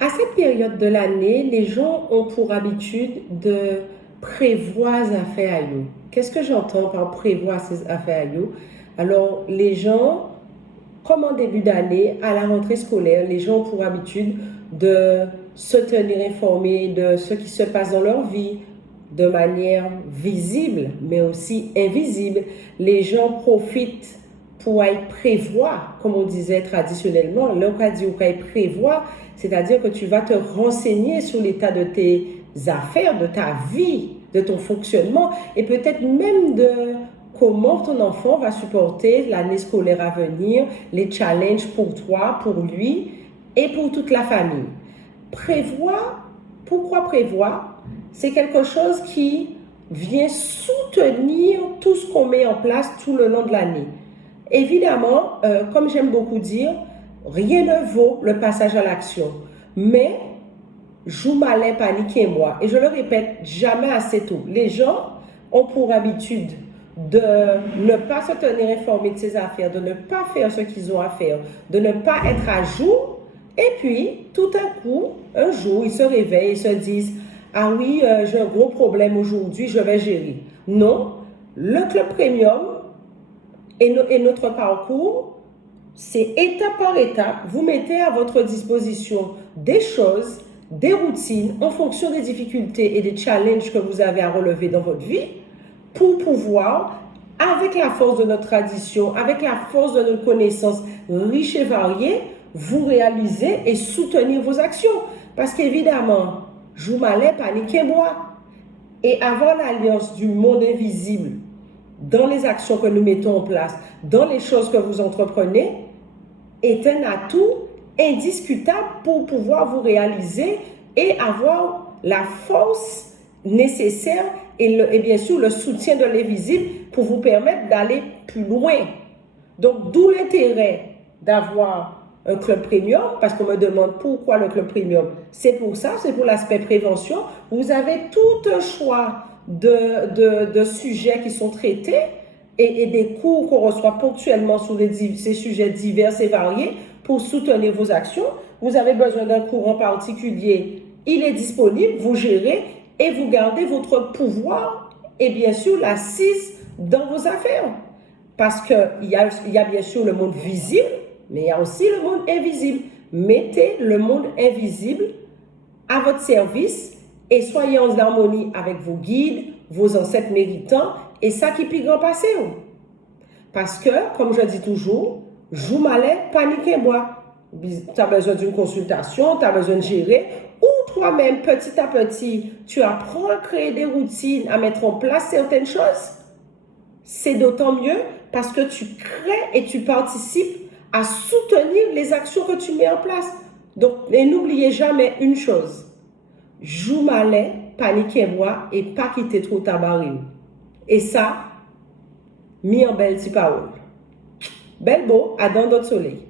À cette période de l'année, les gens ont pour habitude de prévoir ces affaires à eux. Qu'est-ce que j'entends par prévoir ces affaires à eux? Alors, les gens, comme en début d'année, à la rentrée scolaire, les gens ont pour habitude de se tenir informés de ce qui se passe dans leur vie de manière visible, mais aussi invisible. Les gens profitent pour y prévoir, comme on disait traditionnellement. Là, on va dire qu'on y prévoir, c'est-à-dire que tu vas te renseigner sur l'état de tes affaires, de ta vie, de ton fonctionnement et peut-être même de comment ton enfant va supporter l'année scolaire à venir, les challenges pour toi, pour lui et pour toute la famille. Prévoir, pourquoi prévoir? C'est quelque chose qui vient soutenir tout ce qu'on met en place tout le long de l'année. Évidemment, comme j'aime beaucoup dire, rien ne vaut le passage à l'action. Mais joue malin, paniquez-moi. Et je le répète jamais assez tôt. Les gens ont pour habitude de ne pas se tenir informés de ses affaires, de ne pas faire ce qu'ils ont à faire, de ne pas être à jour. Et puis, tout à coup, un jour, ils se réveillent et se disent, ah oui, j'ai un gros problème aujourd'hui, je vais gérer. Non, le club premium et notre parcours, c'est étape par étape, vous mettez à votre disposition des choses, des routines en fonction des difficultés et des challenges que vous avez à relever dans votre vie pour pouvoir, avec la force de notre tradition, avec la force de nos connaissances riches et variées, vous réaliser et soutenir vos actions. Parce qu'évidemment, joue malin, paniquez-moi. Et avoir l'alliance du monde invisible dans les actions que nous mettons en place, dans les choses que vous entreprenez, est un atout indiscutable pour pouvoir vous réaliser et avoir la force nécessaire et bien sûr le soutien de l'invisible pour vous permettre d'aller plus loin. Donc, d'où l'intérêt d'avoir un club premium, parce qu'on me demande pourquoi le club premium. C'est pour ça, c'est pour l'aspect prévention. Vous avez tout un choix de sujets qui sont traités et des cours qu'on reçoit ponctuellement sur ces sujets divers et variés pour soutenir vos actions. Vous avez besoin d'un cours en particulier, il est disponible, vous gérez et vous gardez votre pouvoir et bien sûr l'assise dans vos affaires. Parce qu'il y a bien sûr le monde visible, mais il y a aussi le monde invisible. Mettez le monde invisible à votre service et soyez en harmonie avec vos guides, vos ancêtres méritants et ça qui peut grand passer. Parce que, comme je dis toujours, joue malin, paniquez-moi. Tu as besoin d'une consultation, tu as besoin de gérer, ou toi-même, petit à petit, tu apprends à créer des routines, à mettre en place certaines choses. C'est d'autant mieux parce que tu crées et tu participes à soutenir les actions que tu mets en place. Donc, et n'oubliez jamais une chose. Joue malin, paniquez-moi et pas quitter trop ta barrière. Et ça, mis en belle petite parole. Belle beau, à dans d'autres soleil.